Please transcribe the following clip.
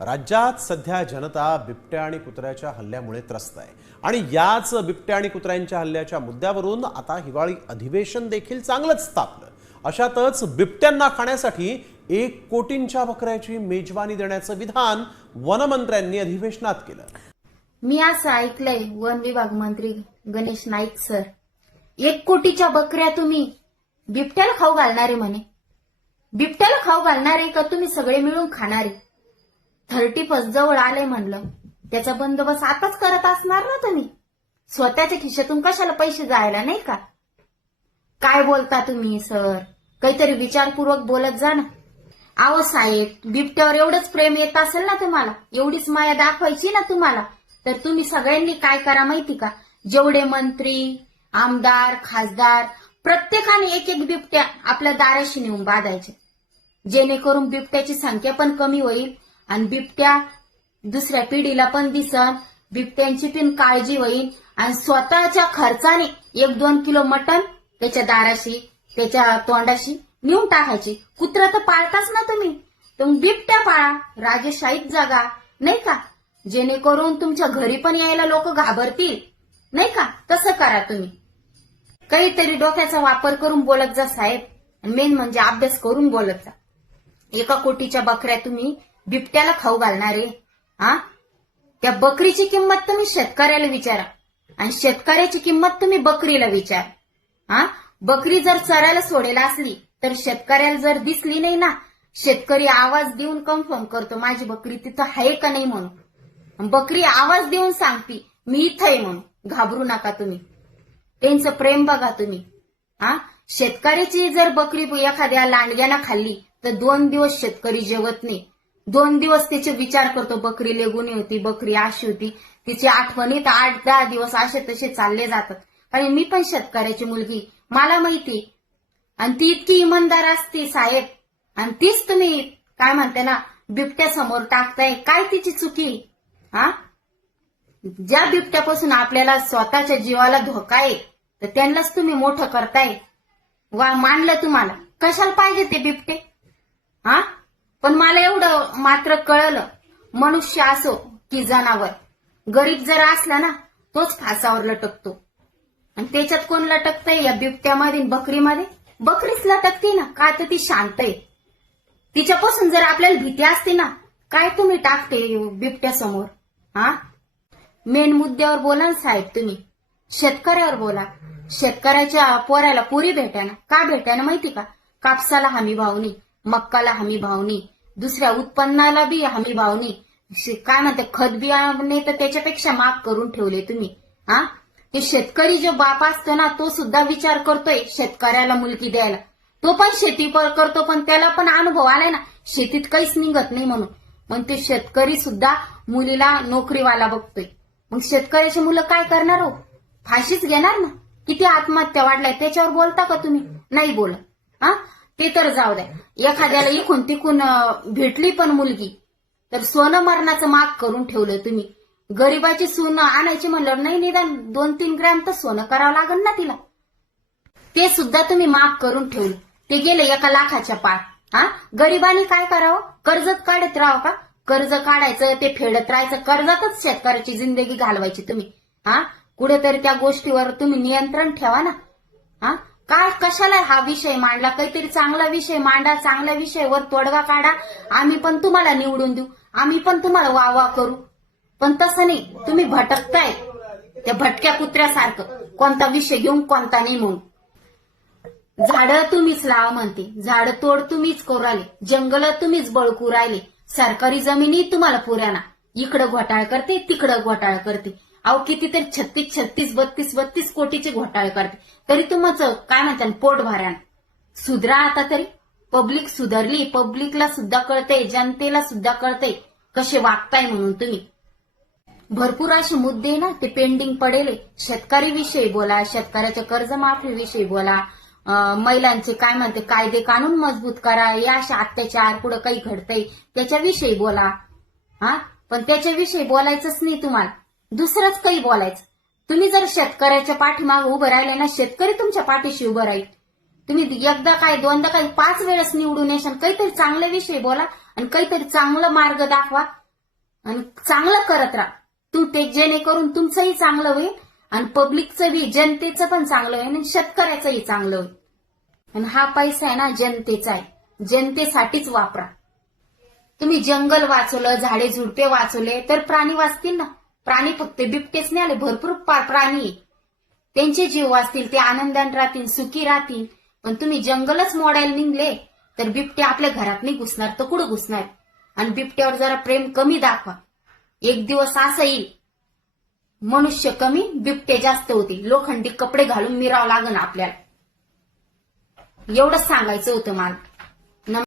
राज्यात सध्या जनता बिबट्या आणि कुत्र्याच्या हल्ल्यामुळे त्रस्त आहे. आणि याच बिबट्या आणि कुत्र्यांच्या हल्ल्याच्या मुद्द्यावरून आता हिवाळी अधिवेशन देखील चांगलंच तापलं. अशातच बिबट्यांना खाण्यासाठी एक कोटींच्या बकऱ्याची मेजवानी देण्याचं विधान वनमंत्र्यांनी अधिवेशनात केलं. मी असं ऐकलंय वन विभाग मंत्री गणेश नाईक सर. एक कोटीच्या बकऱ्या तुम्ही बिबट्याला खाऊ घालणारे म्हणे. बिबट्याला खाऊ घालणारे का तुम्ही सगळे मिळून खाणारे? थर्टी फर्स्ट जवळ आले म्हणलं. त्याचा बंदोबस्त आताच करत असणार ना तुम्ही. स्वतःच्या खिशातून कशाला पैसे जायला नाही का? काय बोलता तुम्ही सर? काहीतरी विचारपूर्वक बोलत जा ना. आहो साहेब बिबट्यावर एवढंच प्रेम येत असेल ना तुम्हाला? एवढीच माया दाखवायची ना तुम्हाला? तर तुम्ही सगळ्यांनी काय करा माहिती का? जेवढे मंत्री आमदार खासदार प्रत्येकाने एक एक बिबट्या आपल्या दाराशी नेऊन बाधायचे. जेणेकरून बिबट्याची संख्या पण कमी होईल आणि बिबट्या दुसऱ्या पिढीला पण दिसन. बिबट्यांची पण काळजी होईल आणि स्वतःच्या खर्चाने एक दोन किलो मटण त्याच्या दाराशी त्याच्या तोंडाशी नेऊन टाकायची. कुत्रा तर पाळताच ना तुम्ही. तुम्ही बिबट्या पाळा. राजेशाहीत जागा. नाही का? जेणेकरून तुमच्या घरी पण यायला लोक घाबरतील. नाही का? तसं करा तुम्ही. काहीतरी डोक्याचा वापर करून बोलत जा साहेब. मेन म्हणजे अभ्यास करून बोलत जा. एका कोटीच्या बकऱ्या तुम्ही बिबट्याला खाऊ घालणारे हा? त्या बकरीची किंमत तुम्ही शेतकऱ्याला विचारा. आणि शेतकऱ्याची किंमत तुम्ही बकरीला विचार. हा? बकरी जर चरायला सोडेला असली तर शेतकऱ्याला जर दिसली नाही ना शेतकरी आवाज देऊन कन्फर्म करतो माझी बकरी तिथं आहे का नाही म्हणून. बकरी आवाज देऊन सांगती मी इथं आहे म्हणून. घाबरू नका तुम्ही. त्यांचं प्रेम बघा तुम्ही. हा? शेतकऱ्याची जर बकरी एखाद्या लांडग्यानं खाल्ली तर दोन दिवस शेतकरी जेवत नाही. दोन दिवस त्याचे विचार करतो बकरी लेगुनी होती बकरी अशी होती. तिची आठवणीत आठ दहा दिवस असे तसे चालले जातात. आणि मी पण शेतकऱ्याची मुलगी. मला माहिती आणि ती इतकी इमानदार असते साहेब. आणि तीच तुम्ही काय म्हणते ना बिबट्या समोर टाकताय. काय तिची चुकी? हा? ज्या बिबट्यापासून आपल्याला स्वतःच्या जीवाला धोका आहे तर त्यांनाच तुम्ही मोठं करताय. वा मानलं तुम्हाला. कशाला पाहिजे ते बिबटे? हा? पण मला एवढं मात्र कळलं मनुष्य असो की जनावर. गरीब जर असला ना तोच फासावर लटकतो. आणि त्याच्यात कोण लटकतंय? या बिबट्यामध्ये बकरीमध्ये बकरीच लटकते ना काय तर ती शांत आहे? तिच्यापासून जर आपल्याला भीती असते ना काय तुम्ही टाकते बिबट्या समोर हा मेन मुद्द्यावर बोला ना साहेब तुम्ही. शेतकऱ्यावर बोला. शेतकऱ्याच्या पोऱ्याला पुरी भेटाना का भेटाना माहिती का? कापसाला हमी भावनी मक्काला हमी भावनी दुसऱ्या उत्पन्नाला बी हमी भावनी. काय म्हणते खत बियाणे तर त्याच्यापेक्षा माफ करून ठेवले तुम्ही. हा? ते शेतकरी जो बाप असतो ना तो सुद्धा विचार करतोय शेतकऱ्याला मुलगी द्यायला. तो पण शेती करतो पण त्याला पण अनुभव आलाय ना शेतीत काहीच निघत नाही म्हणून. मग ते शेतकरी सुद्धा मुलीला नोकरीवाला बघतोय. मग शेतकऱ्याची मुलं काय करणार हो? फाशीच घेणार ना? किती आत्महत्या वाढलाय त्याच्यावर बोलता का तुम्ही? नाही बोला हा? ते तर जाऊ द्या एखाद्याला इकून तिकून भेटली पण मुलगी तर सोनं मरणाचं माग करून ठेवलंय तुम्ही. गरीबाची सोनं आणायची म्हणल्यावर नाही निदान दोन तीन ग्रॅम तर सोनं करावं लागेल ना तिला. ते सुद्धा तुम्ही माफ करून ठेवले. ते गेले एका लाखाच्या पार. हा? गरिबाने काय करावं? कर्जत काढत राहावं का? कर्ज काढायचं ते फेडत राहायचं कर्जातच शेतकऱ्याची जिंदगी घालवायची तुम्ही. हा? कुठेतरी त्या गोष्टीवर तुम्ही नियंत्रण ठेवा ना. हा? काय कशाला हा विषय मांडला? काहीतरी चांगला विषय मांडा चांगल्या विषयावर तोडगा काढा. आम्ही पण तुम्हाला निवडून देऊ. आम्ही पण तुम्हाला वावा करू. पण तसं नाही. तुम्ही भटकताय. त्या भटक्या कुत्र्यासारखं. कोणता विषय घेऊन कोणता नाही म्हणून. झाडं तुम्हीच लावा म्हणते. झाड तोड तुम्हीच करू राहिले. जंगल तुम्हीच बळकू राहिले. सरकारी जमिनी तुम्हाला पुराना इकडं घोटाळ करते तिकडं घोटाळ करते. अहो कितीतरी छत्तीस छत्तीस बत्तीस बत्तीस कोटीचे घोटाळे करते. तरी तुमचं काय म्हणतात पोट भरान सुधरा आता तरी. पब्लिक सुधारली पब्लिकला सुद्धा कळतंय जनतेला सुद्धा कळतंय. कसे वागताय म्हणून तुम्ही. भरपूर असे मुद्दे ना ते पेंडिंग पडेल. शेतकरी विषयी बोला शेतकऱ्याच्या कर्जमाफीविषयी बोला. महिलांचे काय म्हणते कायदे कानून मजबूत करा. या अशा अत्याचार पुढे काही घडतंय त्याच्याविषयी बोला. हा? पण त्याच्याविषयी बोलायचंच नाही तुम्हाला. दुसरंच काही बोलायचं. तुम्ही जर शेतकऱ्याच्या पाठीमागे उभं राहिले ना शेतकरी तुमच्या पाठीशी उभं राहील. तुम्ही एकदा काय दोनदा काय पाच वेळेस निवडून येशाल. काहीतरी चांगले विषय बोला आणि काहीतरी चांगलं मार्ग दाखवा आणि चांगलं करत राहा. तू ते जेणेकरून तुमचंही चांगलं होईल आणि पब्लिकचं बी जनतेचं पण चांगलं होईल आणि शेतकऱ्याचंही चांगलं होईल. आणि हा पैसा आहे ना जनतेचा आहे. जनतेसाठीच वापरा. तुम्ही जंगल वाचवलं झाडे झुडपे वाचवले तर प्राणी वाचतील ना. प्राणी फक्त बिबटेच नाही आले भरपूर प्राणी. त्यांचे जीव वाचतील ते आनंदान राहतील सुखी राहतील. पण तुम्ही जंगलच मोडायला निघले तर बिबटे आपल्या घरात नाही घुसणार तर कुठं घुसणार? आणि बिबट्यावर जरा प्रेम कमी दाखवा. एक दिवस असं येईल मनुष्य कमी बिबटे जास्त होतील. लोखंडी कपडे घालून मिरावं लागन आपल्याला. एवढंच सांगायचं होतं मला.